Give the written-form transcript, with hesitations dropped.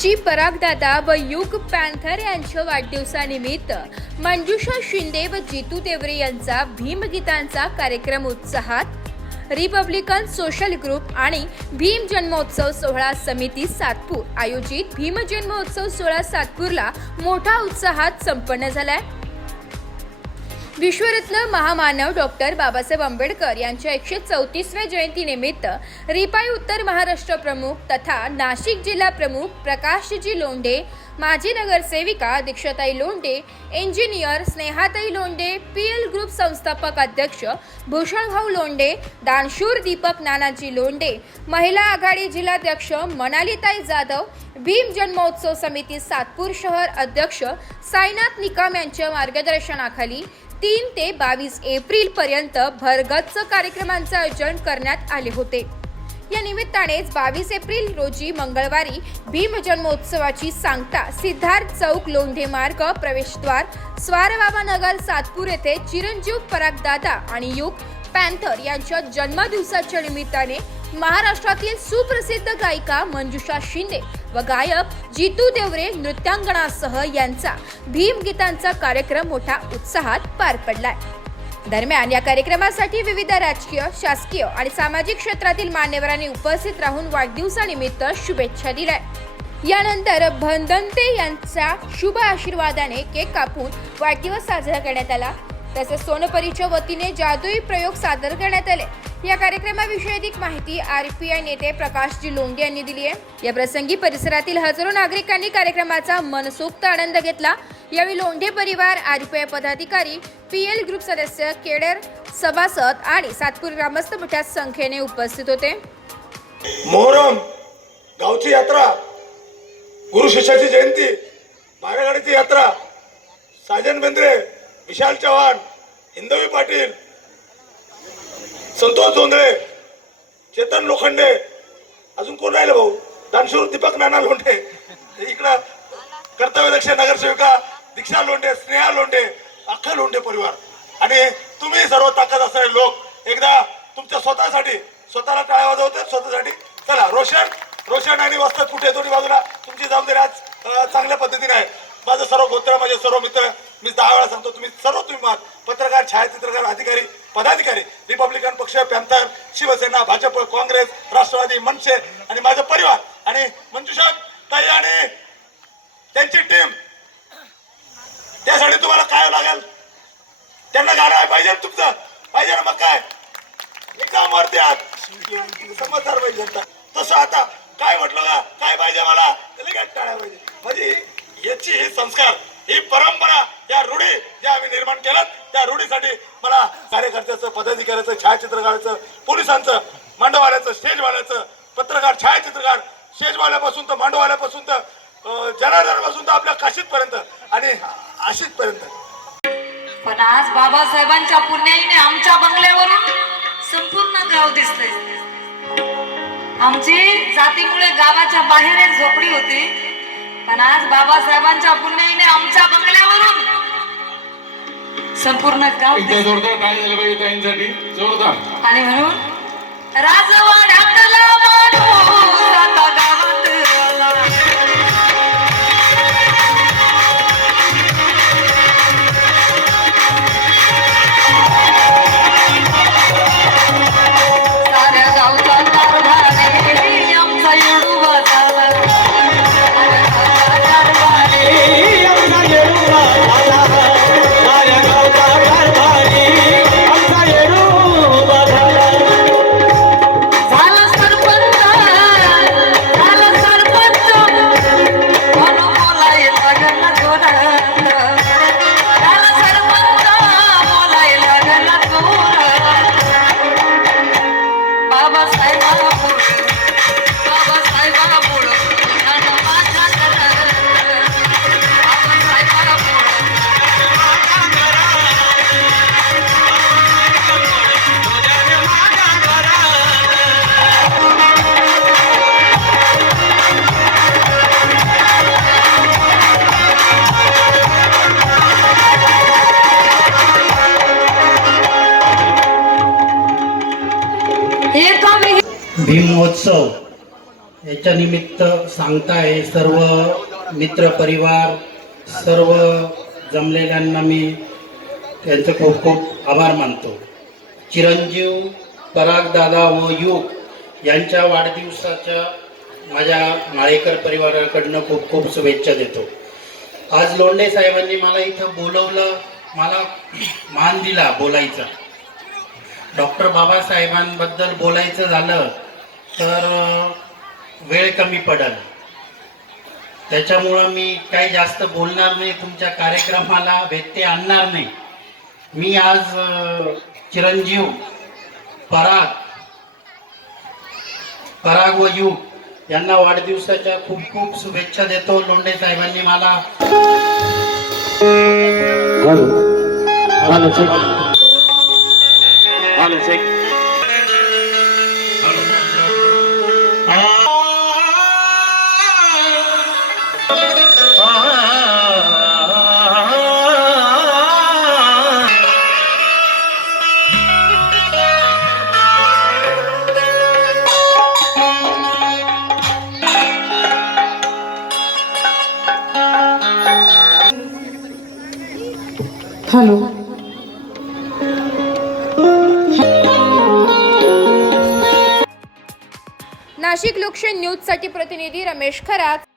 ची परागदादा व युग पॅन्थर यांच्या वाढदिवसानिमित्त मंजुषा शिंदे व जितू देवरे यांचा भीमगीतांचा कार्यक्रम उत्साहात रिपब्लिकन सोशल ग्रुप आणि भीम जन्मोत्सव सोहळा समिती सातपूर आयोजित भीम जन्मोत्सव सोहळा सातपूरला मोठा उत्साहात संपन्न झालाय। विश्वरत्न महामानव डॉक्टर बाबासाहेब आंबेडकर यांच्या 134व्या जयंतीनिमित्त रिपाई उत्तर महाराष्ट्र प्रमुख तथा नाशिक जिल्हा प्रमुख प्रकाशजी लोंढे, माजी नगरसेविका दीक्षाताई लोंढे, इंजिनियर स्नेहाताई लोंढे, पीएल ग्रुप संस्थापक अध्यक्ष भूषणभाऊ लोंढे, दानशूर दीपक नानाजी लोंढे, महिला आघाडी जिल्हाध्यक्ष मनालीताई जाधव, भीम जन्मोत्सव समिती सातपूर शहर अध्यक्ष साईनाथ निकम यांच्या मार्गदर्शनाखाली 3 ते 22 एप्रिल पर्यंत भरगच्च कार्यक्रमांचे आयोजन करण्यात आले होते। या निमित्तानेच 22 एप्रिल रोजी मंगळवारी भीम जन्मोत्सवाची सांगता सिद्धार्थ चौक लोंढे मार्ग प्रवेशद्वार स्वारबाबा नगर सातपूर येथे चिरंजीव परागदादा आणि युग पॅन्थर यांच्या जन्मदिवसाच्या निमित्ताने महाराष्ट्रातील सुप्रसिद्ध गायिका मंजुषा शिंदे व गायक जितू देवरे नृत्यांगनासह यांचा भीमगीतांचा कार्यक्रम मोठ्या उत्साहात पार पडलाय। दरम्यान या कार्यक्रमासाठी विविध राजकीय, शासकीय आणि सामाजिक क्षेत्रातील मान्यवरांनी उपस्थित राहून वाढदिवसानिमित्त शुभेच्छा दिल्या। यानंतर भंदंते यांच्या शुभ आशीर्वादाने केक कापून वाढदिवस साजरा करण्यात आला। तसेच सोनपरीच्या वतीने जादुई प्रयोग सादर करण्यात आले। या कार्यक्रमाविषयी अधिक माहिती आरपीआय नेते प्रकाशजी लोंढे यांनी दिली आहे। या प्रसंगी परिसरातील हजारो नागरिकांनी कार्यक्रमाचा मनसोक्त आनंद घेतला। यावेळी लोंढे परिवार, आरपीआय पदाधिकारी, पीएल ग्रुप सदस्य, केडर सभासद आणि सातपूर ग्रामस्थ मोठ्या संख्येने उपस्थित होते। मोहरम, गावची यात्रा, गुरु शिष्याची जयंती, बारागाडीची यात्रा, साजन बेंद्रे, विशाल चव्हाण, हिंदवी पाटील, संतोष जोंधळे, चेतन लोखंडे, अजून कोण राहिले भाऊ, दानशूर दीपक नाना लोंढे, इकडं कर्तव्यदक्ष नगरसेविका दीक्षा लोंढे, स्नेहा लोंढे, अख्खा लोंढे परिवार आणि तुम्ही सर्व ताकद असणारे लोक एकदा तुमच्या स्वतःला टाळ्या वाजवते स्वतःसाठी। चला रोशन आणि वस्तात कुठे दोन्ही बाजूला तुमची जबाबदारी आज चांगल्या पद्धतीने आहे। माझं सर्व गोत्र, माझे सर्व मित्र, मी 10 वेळा सांगतो, तुम्ही पत्रकार, छायाचित्रकार, अधिकारी, पदाधिकारी, रिपब्लिकन पक्ष, पॅन्थर, शिवसेना, भाजप, काँग्रेस, राष्ट्रवादी, मनसे आणि माझा परिवार आणि मंजुषा ताई आणि त्यांची टीम, त्यासाठी तुम्हाला काय लागेल, त्यांना गाणं पाहिजे तुमचं पाहिजे ना, मग काय एकावरती आहात समजदार पाहिजे जनता। तसं आता काय म्हटलं का, काय पाहिजे मला लगेच टाळ्या पाहिजे, म्हणजे याची ही संस्कार, ही परंपरा, या रूढी ज्या आम्ही निर्माण केल्यात त्या रूढीसाठी मला कार्यकर्त्याचं, पदाधिकाऱ्याचं, छायाचित्रकाराचं, पोलिसांचं, मांडवाल्याचं, स्टेजवाल्याचं, पत्रकार, छायाचित्रकार, स्टेजवाल्यापासून तर मांडवाल्यापासून तर जनार्दनपासून तर आपल्या काशीतपर्यंत आणि आशितपर्यंत। पण आज बाबासाहेबांच्या पुण्याईने आमच्या बंगल्यावरून संपूर्ण गाव दिसतंय। आमची जातीमुळे गावाच्या बाहेर एक झोपडी होती, पण आज बाबासाहेबांच्या पुण्याईने आमच्या बंगल्यावरून संपूर्ण गाव जोरदार काय झालं पाहिजे त्यांसाठी जोरदार। आणि म्हणून राजवाड्यातला माणूस आता गावात आला। साऱ्या गावचा कारभारी आमचा येडूबा झाला। भीमोत्सव याच्या निमित्त सांगताय सर्व मित्रपरिवार सर्व जमलेल्यांना मी त्यांचं खूप खूप आभार मानतो. चिरंजीव परागदादा व युग यांच्या वाढदिवसाच्या माझ्या माळेकर परिवाराकडनं खूप खूप शुभेच्छा देतो. आज लोंढे साहेबांनी मला इथं बोलवलं, मला मान दिला बोलायचा. डॉक्टर बाबासाहेबांबद्दल बोलायचं झालं तर वेळ कमी पडेल, त्याच्यामुळं मी काही जास्त बोलणार नाही, तुमच्या कार्यक्रमाला व्यत्यय आणणार नाही. मी आज चिरंजीव पराग व युग यांना वाढदिवसाच्या खूप खूप शुभेच्छा देतो. लोंढे साहेबांनी मला नाशिक लोकशाही न्यूजसाठी प्रतिनिधी रमेश खरात.